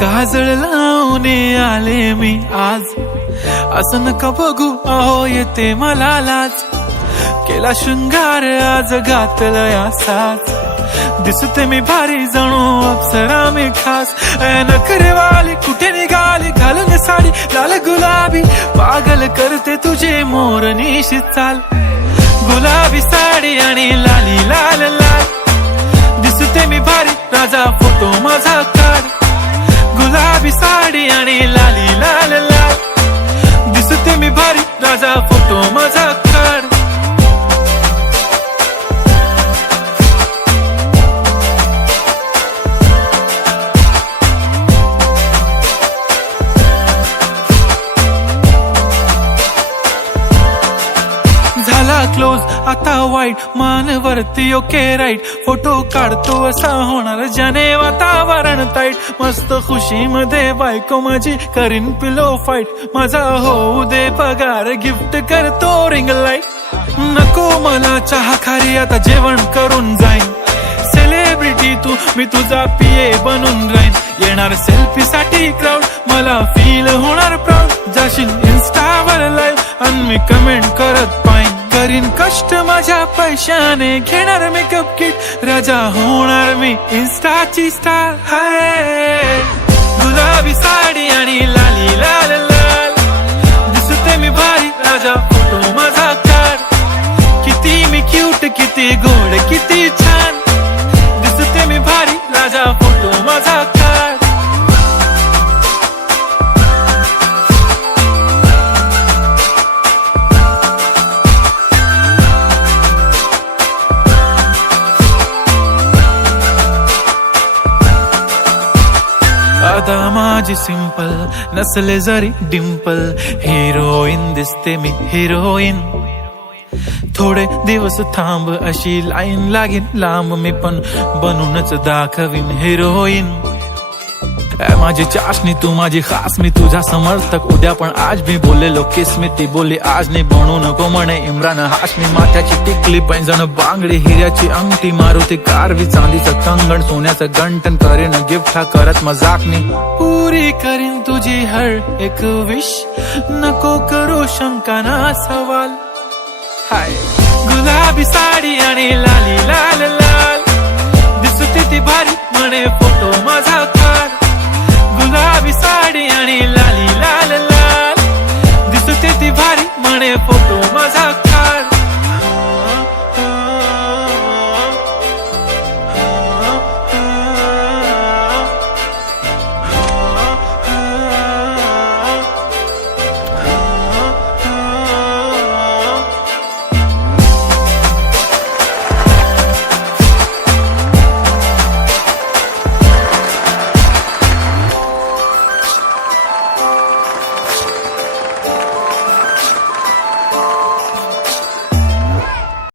काजळ लावून आले मी आज, असं नका बघू अहो येते मला लाज. केला शृंगार आज घातलंय असाच, दिसते मी भारी जणू अप्सरा मी खास. नखरेवाली कुठे निघाली घालून साडी लाल गुलाबी, पागल करते तुझे मोरनीशी चाल. गुलाबी साडी आणि लाली लाल लाल, दिसते मी भारी राजा फोटो माझा काढ. गुलाबी साडी आणि लाली लाल लाल, दिसते मी भारी राजा फोटो माझा काढ. झाला क्लोज आता वाईट, मानवरती ओके राईट. फोटो काढतो असा होणार ज्याने वातावरण ताईट. मस्त खुशी मध्ये बायको माझी करीन पिलो फाईट. माझा होऊ दे पगार गिफ्ट करतो रिंग लाईट. नको मला चहा खारी आता जेवण करून जाईन. सेलिब्रिटी तू मी तुझा पिये बनून राहीन. येणार सेल्फी साठी क्राऊड मला फील होणार प्राऊड. जाशील इन्स्टावर लाईव्ह आणि मी कमेंट करत पाईन. करीन कष्ट माझ्या पैशाने घेणार मेकअप किट. राजा होणार मी इन्स्टाची स्टार. हाय गुलाबी साडी आणि लाली लाल लाल, दिसते मी भारी राजा फोटो माझा काढ. किती मी क्यूट किती गोड किती छान, दिसते मी भारी राजा फोटो माझा काढ. आता माझी सिंपल नसले जरी डिंपल, हिरोईन दिसते मी हिरोईन. थोडे दिवस थांब अशी लाईन लागेल लांब, मी पण बनूनच दाखवीन हिरोईन. माझी चाशनी तू माझी खास, मी तुझा समर्थक उद्या पण आज मी बोललेलो किस मी. ती बोली आज नाही बनू नको म्हणे इम्रान हाशमी. माथ्याची टिकली पैंजण बांगडी हिऱ्याची अंगठी, मारुती कारवी चांदीचं कंगण सोन्याचं गंटन. करीन गिफ्ट हा करत मजाकनी, पुरी करीन तुझी हर एक विश. नको करू शंका ना सवाल. हाय गुलाबी साडी आणि लाली लाल लाल, दिसते ती भारी म्हणे फोटो माझा काढ. गुलाबी साडी आणि लाली लाल लाल, दिसते ती भारी म्हणे फोटो माझा